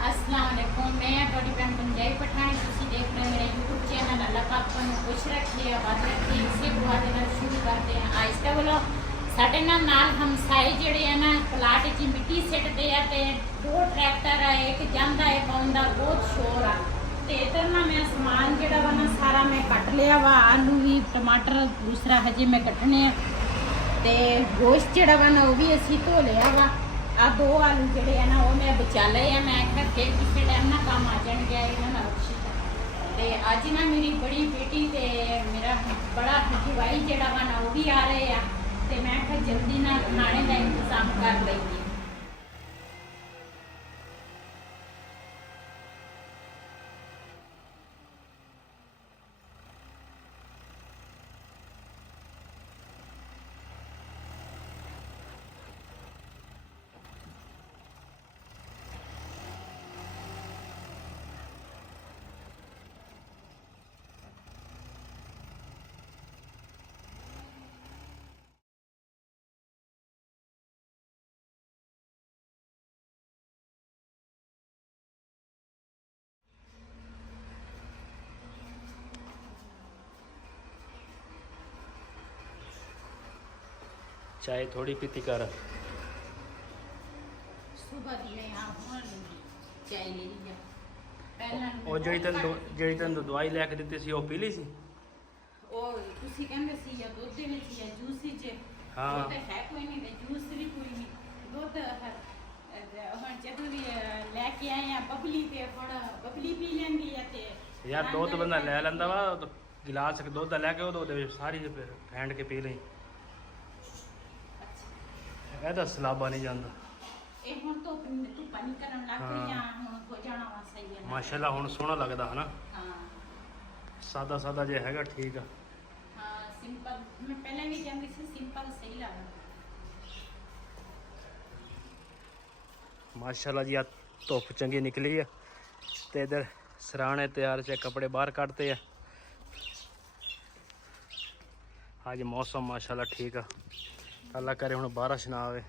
अस्सलाम वालेकुम। मैं बड़ी बहन पंजाबी पठानी तुसी देख रहे मेरे यूट्यूब चैनल। अल्लाह पाक ਤੁਹਾਨੂੰ खुश रखे आबाद रखे। इसे दुआ ਦੇ ਨਾਲ शुरू करते हैं आज का बोलो। ਸਾਡੇ ਨਾਲ ਹਮਸਾਏ ਜਿਹੜੇ ਆ ਨਾ ਪਲਾਟ 'ਚ ਮਿੱਟੀ ਸਿੱਟਦੇ ਆ ਤੇ ਦੋ ਟਰੈਕਟਰ ਆ, ਇੱਕ ਜਾਂਦਾ ਹੈ ਪਾਉਂਦਾ, ਬਹੁਤ ਸ਼ੋਰ ਆ। ਤੇ ਇਧਰ ਨਾ ਮੈਂ ਸਮਾਨ ਜਿਹੜਾ ਵਾ ਨਾ ਸਾਰਾ ਮੈਂ ਕੱਟ ਲਿਆ ਵਾ। ਆਲੂ ਵੀ, ਟਮਾਟਰ ਦੂਸਰਾ ਹਜੇ ਮੈਂ ਕੱਟਣੇ ਆ ਤੇ ਗੋਸ਼ਤ ਜਿਹੜਾ ਵਾ ਨਾ ਉਹ ਵੀ ਅਸੀਂ ਧੋ ਲਿਆ ਵਾ। ਆ ਦੋ ਆਲੂ ਜਿਹੜੇ ਆ ਨਾ ਉਹ ਮੈਂ ਬਚਾ ਲਏ ਆ। ਮੈਂ ਕਿਹਾ ਫਿਰ ਕਿਸੇ ਟਾਈਮ ਨਾ ਕੰਮ ਆ ਜਾਣਗੇ ਇਹਨਾਂ ਨਾਲ। ਤੇ ਅੱਜ ਨਾ ਮੇਰੀ ਬੜੀ ਬੇਟੀ ਤੇ ਮੇਰਾ ਬੜਾ ਜਵਾਈ ਜਿਹੜਾ ਵਾ ਨਾ ਉਹ ਵੀ ਆ ਰਹੇ ਆ ਤੇ ਮੈਂ ਕਿਹਾ ਜਲਦੀ ਨਾਲ ਖਾਣੇ ਦਾ ਇੰਤਜ਼ਾਮ ਕਰ ਲਈਏ। चाय थोड़ी पीती कर। सुबह दी मैं यहाँ चाय ले ली ਪਹਿਲਾਂ ਉਹ ਜਿਹੜੀ ਤੈਨੂੰ ਦਵਾਈ ਲੈ ਕੇ ਦਿੱਤੀ ਸੀ ਉਹ ਪੀ ਲਈ ਸੀ? ਉਹ ਤੁਸੀਂ ਕਹਿੰਦੇ ਸੀ ਜਾਂ ਦੁੱਧ ਦੇ ਵਿੱਚ ਜਾਂ ਜੂਸ ਵਿੱਚ। ਹਾਂ ਉਹ ਤਾਂ ਹੈ ਕੋਈ ਨਹੀਂ, ਤੇ ਜੂਸ ਵੀ ਕੋਈ ਨਹੀਂ। ਦੁੱਧ ਹੁਣ ਜਦੋਂ ਵੀ ਲੈ ਕੇ ਆਏ ਆ ਬਬਲੀ ਤੇ ਥੋੜਾ ਬਬਲੀ ਪੀ ਲੈਂਦੀ ਆ। ਤੇ ਯਾਰ ਦੁੱਧ ਬੰਦਾ ਲੈ ਲੈਂਦਾ ਵਾ, ਗਿਲਾਸ ਦੁੱਧ ਦਾ ਲੈ ਕੇ ਉਹਦੇ ਵਿੱਚ ਸਾਰੀ ਫੈਂਡ ਕੇ ਪੀ ਲਈ। ਇਹ ਤਾਂ ਸਲਾਬਾ ਨਹੀਂ ਜਾਂਦਾ। ਇਹ ਹੁਣ ਤੋਂ ਤੂੰ ਪਾਣੀ ਕਰਨ ਲੱਗ ਗਈ ਆ, ਹੁਣ ਹੋ ਜਾਣਾ ਵਾ ਸਹੀ ਹੈ। ਮਾਸ਼ਾਅੱਲਾ ਹੁਣ ਸੋਹਣਾ ਲੱਗਦਾ ਹਨਾ। ਹਾਂ ਸਾਦਾ ਸਾਦਾ ਜੇ ਹੈਗਾ ਠੀਕ ਆ। ਹਾਂ ਸਿੰਪਲ, ਮੈਂ ਪਹਿਲਾਂ ਵੀ ਕਹਿੰਦੀ ਸੀ ਸਿੰਪਲ ਸਹੀ ਲੱਗਦਾ। ਮਾਸ਼ਾਅੱਲਾ ਜੀ ਆ ਧੁੱਪ ਚੰਗੀ ਨਿਕਲੀ ਆ ਤੇ ਇਧਰ ਸਰਾਣੇ ਤਿਆਰ ਚ ਕੱਪੜੇ ਬਾਹਰ ਕੱਢਦੇ ਆ। ਅੱਜ ਮੌਸਮ ਮਾਸ਼ਾਅੱਲਾ ਠੀਕ ਆ। ਅੱਲਾ ਕਰੇ ਹੁਣ ਬਾਰਿਸ਼ ਨਾ ਆਵੇ।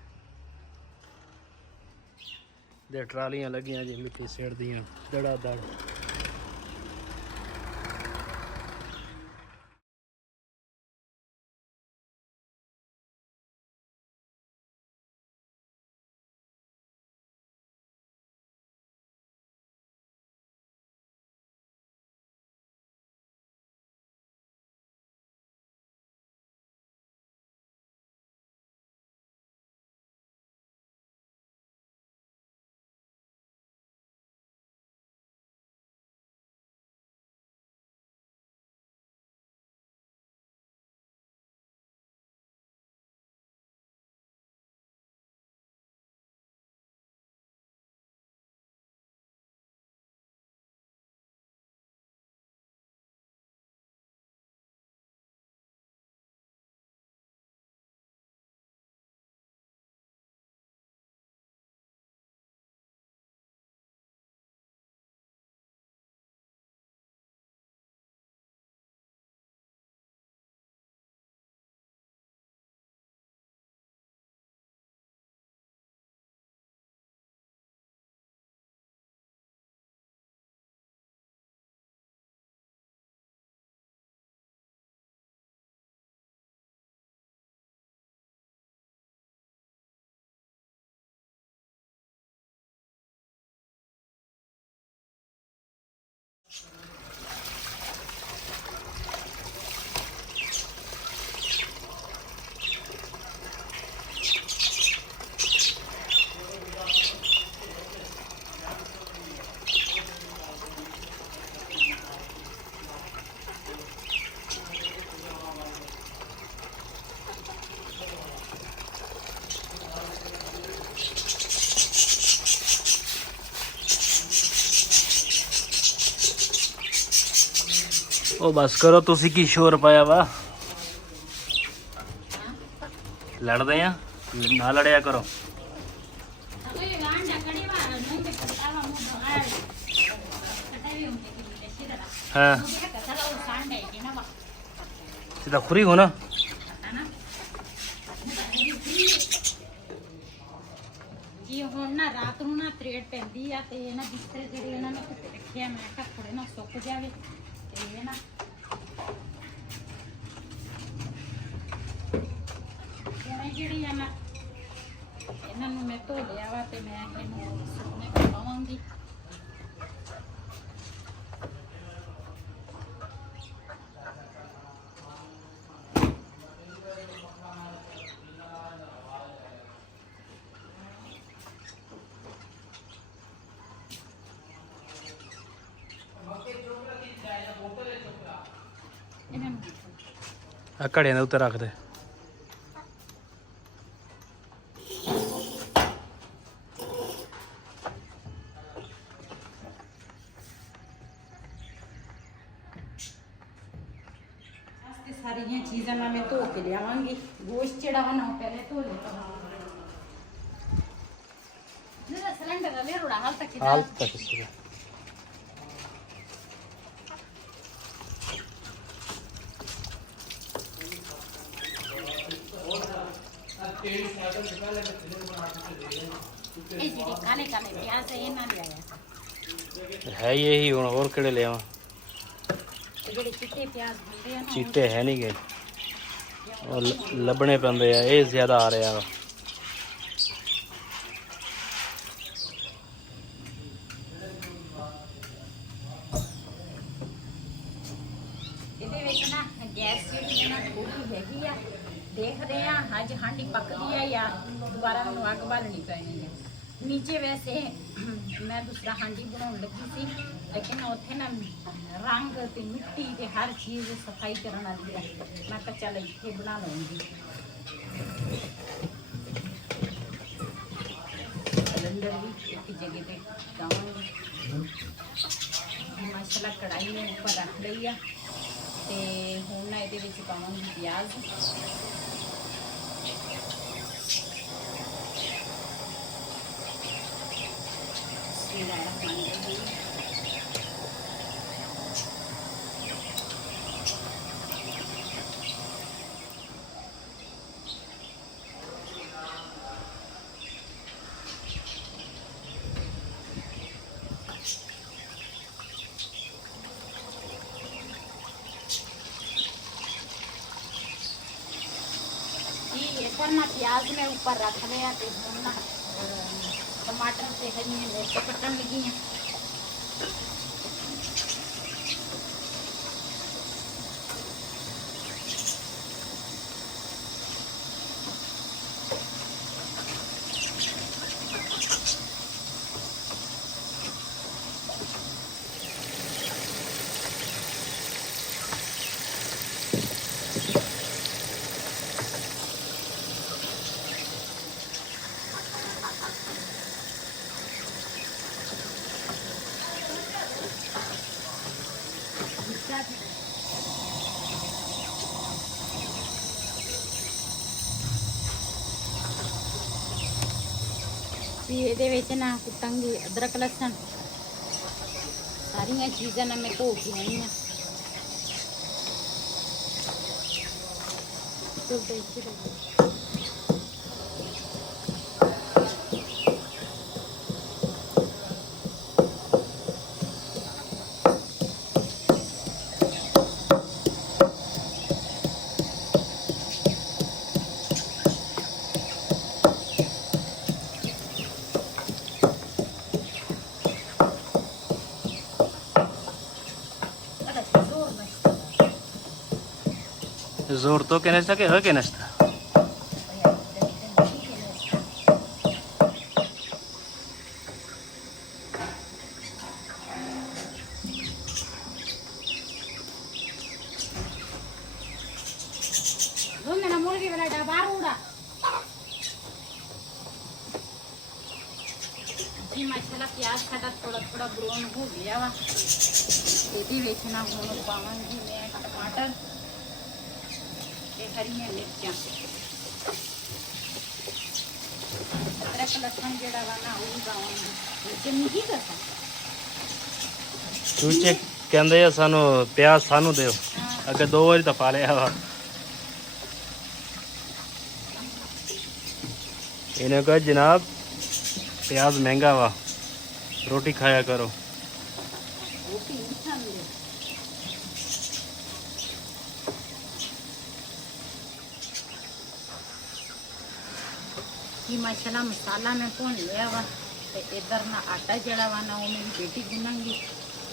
ਦੇ ਟਰਾਲੀਆਂ ਲੱਗੀਆਂ ਜੀ ਮਿੱਟੀ ਸੇੜਦੀਆਂ ਦੜਾ ਦੜ। ਉਹ ਬਸ ਕਰੋ, ਤੁਸੀਂ ਕੀ ਸ਼ੋਰ ਪਾਇਆ ਵਾ? ਲੜਦੇ ਆ ਨਾ, ਲੜਿਆ ਕਰੋ। ਹਾਂ ਸਿੱਧਾ ਖੁਰੀ ਹੋ ਨਾ। ਜੀ ਹੁਣ ਨਾ ਰਾਤ ਨੂੰ ਨਾ ਤਰੇੜ ਪੈਂਦੀ ਆ ਤੇ ਇਹਨਾਂ ਬਿਸਤਰੇ ਜਿਹੜੇ ਇਹਨਾਂ ਨੇ ਧੁੱਪੇ ਰੱਖਿਆ ਮੈਂ ਕਿਹਾ ਥੋੜੇ ਨਾ ਸੁੱਕ ਜਾਵੇ ਤੇ ਇਹ ਨਾ ਹੁਣ ਜਿਹੜੀ ਆ ਨਾ ਇਹਨਾਂ ਨੂੰ ਮੈਂ ਧੋ ਲਿਆ ਵਾ ਤੇ ਮੈਂ ਇਹਨੂੰ ਸੁੱਕਣੇ ਪਾਵਾਂਗੀ। ਇਹਨਾਂ ਨੂੰ ਆ ਘੜਿਆਂ ਦੇ ਉੱਤੇ ਰੱਖ ਦੇ। ਤੇ ਸਾਰੀਆਂ ਚੀਜ਼ਾਂ ਮੈਂ ਧੋ ਕੇ ਲਿਆਵਾਂਗੀ। ਗੋਸ਼ਤ ਜਿਹੜਾ ਵਾ ਨਾ ਉਹ ਪਹਿਲੇ ਧੋ ਲਿਆ ਨਾ ਸਿਲੰਡਰ ਲੈ ਰੋੜਾ ਹਾਲ ਤੱਕ ਹਾਲ ਤੱਕ ਸੀ। ਇਹ ਜਿਹੜੇ ਕਾਲੇ ਕਾਲੇ ਪਿਆਜ਼ ਹੈ ਇਹਨਾਂ ਨੇ ਆਇਆ ਹੈ ਇਹੀ ਹੁਣ ਹੋਰ ਕਿਹੜੇ ਲਿਆਵਾਂ? ਤੇ ਜਿਹੜੇ ਚਿੱਟੇ ਪਿਆਜ਼ ਹੁੰਦੇ ਆ ਨਾ ਚੀਟੇ ਹੈ ਨਹੀਂ ਗਏ, ਉਹ ਲੱਭਣੇ ਪੈਂਦੇ ਆ। ਇਹ ਜ਼ਿਆਦਾ ਆ ਰਿਹਾ ਵਾ। ਇਹਦੇ ਵਿੱਚ ਨਾ ਗੈਸ ਜਿਹੜੀ ਨਾ ਥੋੜੀ ਹੈਗੀ ਆ। ਦੇਖਦੇ ਆ ਅੱਜ ਹਾਂਡੀ ਪੱਕਦੀ ਆ ਜਾਂ ਦੁਬਾਰਾ ਮੈਨੂੰ ਅੱਗ ਬਾਲਣੀ ਪੈਣੀ ਆ। ਨੀਚੇ ਵੈਸੇ ਮੈਂ ਦੂਸਰਾ ਹਾਂਡੀ ਬਣਾਉਣ ਲੱਗੀ ਸੀ ਲੇਕਿਨ ਉੱਥੇ ਨਾ ਰੰਗ ਤੇ ਮਿੱਟੀ ਤੇ ਹਰ ਚੀਜ਼ ਸਫਾਈ ਕਰਨ ਵਾਲੀ ਆ। ਮੈਂ ਕਿਹਾ ਚੱਲ ਇੱਥੇ ਬਣਾ ਲਵਾਂਗੀ। ਸਿਲੰਡਰ ਵੀ ਇੱਕ ਜਗ੍ਹਾ ਤੇ ਲਾਵਾਂਗੀ। ਮਸਾਲਾ ਕੜਾਈ ਨੇ ਉੱਪਰ ਰੱਖ ਲਈ ਆ ਤੇ ਹੁਣ ਨਾ ਇਹਦੇ ਵਿੱਚ ਪਾਵਾਂਗੀ ਪਿਆਜ਼। पर ना प्याज में ऊपर रख रहे हैं तो हम ना टमाटर से हरी मिर्च कटन लगी हैं। ਇਹਦੇ ਵਿੱਚ ਨਾ ਕੁੱਟਾਂਗੀ ਅਦਰਕ ਲਸਣ ਸਾਰੀਆਂ ਚੀਜ਼ਾਂ ਨਾ ਮੈਂ ਧੋ ਕੇ ਆਈ ਹਾਂ। Zor to que nesta que que nesta. ¿Dónde la muerte de la barura? जी माशाल्लाह प्याज साडा थोड़ा थोड़ा ब्राउन हो गया वा। ਇਹਦੇ ਵਿੱਚ ਨਾ ਹੁਣ ਪਾਵਾਂਗੀ ਮੈਂ ਟਮਾਟਰ ਤੇ ਹਰੀਆਂ ਮਿਰਚਾਂ। ਅਦਰਕ ਲਸਣ ਜਿਹੜਾ ਵਾ ਨਾ ਉਹ ਪਾਵਾਂਗੀ। ਕਿੰਨੀ ਕੀ ਕਰਦਾ ਚੂਚੇ ਕਹਿੰਦੇ ਆ ਸਾਨੂੰ ਪਿਆਜ਼ ਸਾਨੂੰ ਦਿਓ। ਅੱਗੇ 2 ਵਾਰੀ ਤਾਂ ਪਾ ਲਿਆ ਵਾ। ਇਹਨੇ ਕਹਾ ਜਨਾਬ प्याज महंगा वा। रोटी खाया करो। रोटी नहीं खाएंगे। कि माशाल्लाह मसाला मैं भुन लिया वा ते इधर ना आटा जड़ा वा ना वो मेरी बेटी गुनांगी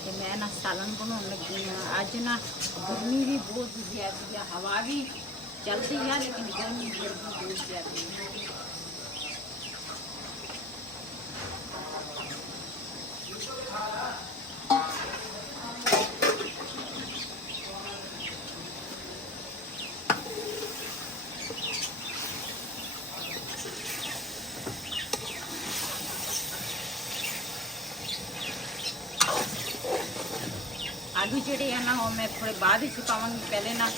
ते मैं ना सालन बनाने लगी हाँ। अज ना गर्मी भी बहुत ज़्यादा है, हवा भी चलती है लेकिन गर्मी बहुत ज़्यादा है। आलू ਜਿਹੜੇ ਆ ਨਾ ਉਹ ਮੈਂ ਥੋੜੇ ਬਾਅਦ ਵਿੱਚ ਪਾਵਾਂਗੀ। ਪਹਿਲੇ ਨਾ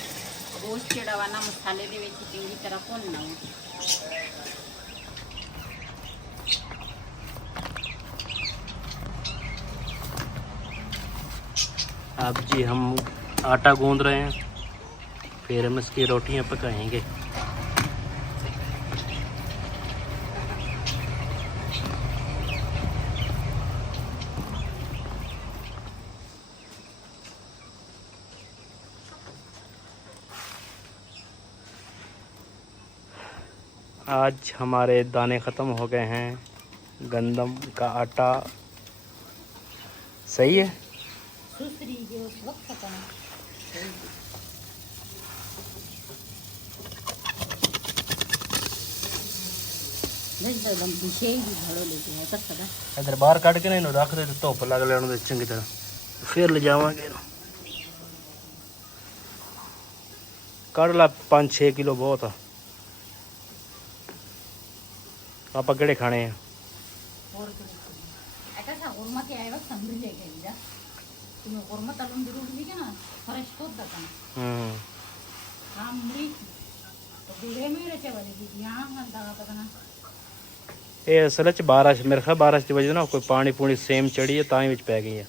ਗੋਸ਼ਤ ਜਿਹੜਾ ਵਾ ਨਾ ਮਸਾਲੇ ਦੇ ਵਿੱਚ ਚੰਗੀ ਤਰ੍ਹਾਂ ਭੁੰਨਣਾ ਹੈ। अब जी हम आटा गूंद रहे हैं, फिर हम इसकी रोटियां पकाएंगे। आज हमारे दाने ख़त्म हो गए हैं, गंदम का आटा सही है। दूसरी जो उस वक्त पकाना इधर बाहर कट के ना रख दे, धुप लग लैन चंगी तरह, फिर ले जावांगे। कढ़ ला 5-6 किलो बहुत आ। ਆਪਾਂ ਕਿਹੜੇ ਖਾਣੇ ਆ? ਹੋਰ ਐਕਾ ਸਾ ਗੁਰਮਾ ਕੇ ਆਇਆ ਸੰਭਲ ਲੈ ਕੇ ਜਾ ਤੁਮ ਗੁਰਮਾ ਤਲਮ ਜ਼ਰੂਰ ਵੀ ਨਾ ਫਰਸ਼ ਤੋਂ ਦਕਨ ਹਾਂ ਮਰੀ तो बूढ़े में रचे वाले भी यहाँ हंदा पता ना ਇਹ ਅਸਲ ਚ ਬਾਰਿਸ਼ ਮੇਰੇ ਖਿਆਲ ਬਾਰਿਸ਼ ਦੀ ਵਜ੍ਹਾ ਨਾਲ ਕੋਈ ਪਾਣੀ ਪੂਣੀ ਸੇਮ ਚੜੀ ਹੈ ਤਾਂ ਹੀ ਵਿੱਚ ਪੈ ਗਈ ਹੈ।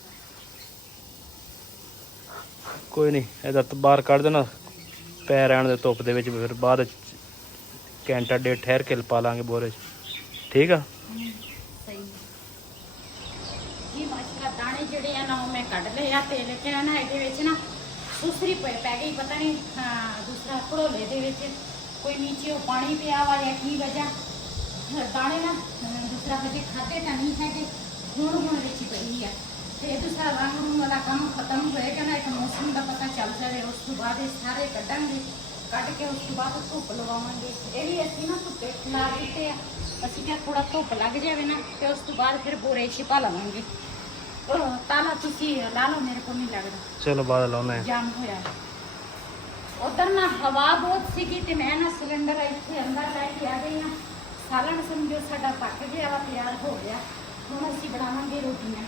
ਕੋਈ ਨਹੀਂ ਇਹਦਾ ਤਾਂ ਬਾਹਰ ਕੱਢ ਦੇਣਾ ਪੈ ਰਹਿਣ ਦੇ ਧੁੱਪ ਦੇ ਵਿੱਚ, ਫਿਰ ਬਾਅਦ ਘੰਟਾ ਡੇਢ ਠਹਿਰ ਕੇ ਪਾ ਲਾਂਗੇ ਬੋਰੇ 'ਚ। ਠੀਕ ਆ ਸਹੀ ਜੀ। ਮਾਸ਼ਾਅੱਲਾ ਦਾਣੇ ਜਿਹੜੇ ਆ ਨਾ ਉਹ ਮੈਂ ਕੱਢ ਲਏ ਆ ਤੇ ਲੇਕਿਨ ਨਾ ਇਹਦੇ ਵਿੱਚ ਨਾ ਦੂਸਰੀ ਪੈ ਗਈ ਪਤਾ ਨਹੀਂ ਦੂਸਰਾ ਘੜੋਲੇ ਦੇ ਵਿੱਚ ਕੋਈ ਨੀਚੇ ਪਾਣੀ ਪਿਆ ਵਾ ਜਾਂ ਕੀ ਵਜ੍ਹਾ ਦਾਣੇ ਨਾ ਦੂਸਰਾ ਹਜੇ ਖਾਦੇ ਤਾਂ ਨਹੀਂ ਹੈਗੇ, ਹੁਣ ਵਿੱਚ ਪਈ ਆ ਤੇ ਦੂਸਰਾ ਰੰਗ ਵਾਲਾ ਕੰਮ ਖਤਮ ਹੋਏਗਾ ਨਾ, ਇੱਕ ਮੌਸਮ ਦਾ ਪਤਾ ਚੱਲ ਜਾਵੇ। ਉਸ ਤੋਂ ਬਾਅਦ ਇਹ ਸਾਰੇ ਕੱਢਾਂਗੇ, ਕੱਢ ਕੇ ਉਸ ਤੋਂ ਬਾਅਦ ਧੁੱਪ ਲਵਾਵਾਂਗੇ। ਇਹ ਵੀ ਅਸੀਂ ਨਾ ਧੁੱਪੇ ਲਾ ਦਿੱਤੇ ਆ, ਅਸੀਂ ਕਿਹਾ ਥੋੜਾ ਧੁੱਪ ਲੱਗ ਜਾਵੇ ਨਾ ਤੇ ਉਸ ਤੋਂ ਬਾਅਦ ਫਿਰ ਬੋਰੇ 'ਚ ਪਾ ਲਵਾਂਗੇ। ਤਾਲਾ ਤੁਸੀਂ ਲਾ ਲਓ, ਮੇਰੇ ਕੋਲ ਨਹੀਂ ਲੱਗਦਾ। ਚਲੋ ਬਾਅਦ ਲਾਉਣੇ ਜਾਮ ਹੋਇਆ ਉਧਰ ਨਾ ਹਵਾ ਬਹੁਤ ਸੀਗੀ ਤੇ ਮੈਂ ਨਾ ਸਿਲੰਡਰ ਇੱਥੇ ਅੰਦਰ ਲੈ ਕੇ ਆ ਗਈ ਹਾਂ। ਸਾਲਣ ਸਮਝੋ ਸਾਡਾ ਪੱਕ ਗਿਆ ਵਾ, ਤਿਆਰ ਹੋ ਗਿਆ। ਹੁਣ ਅਸੀਂ ਬਣਾਵਾਂਗੇ ਰੋਟੀਆਂ।